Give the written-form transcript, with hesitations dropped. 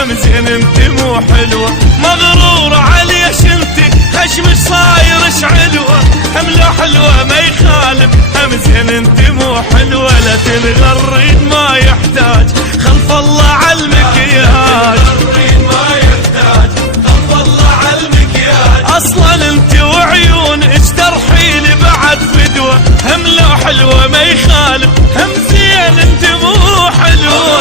هم زين انت مو حلوة، مغرورة عليش انت خشمش صايرش علوة، هم لو حلوة ما يخالف هم زين انت مو حلوة، لا تنغرين ما يحتاج خلف الله عالمكياج، اصلا انت وعيون اجترحين بعد فدوة، هم لو حلوة ما يخالف هم زين انت مو حلوة.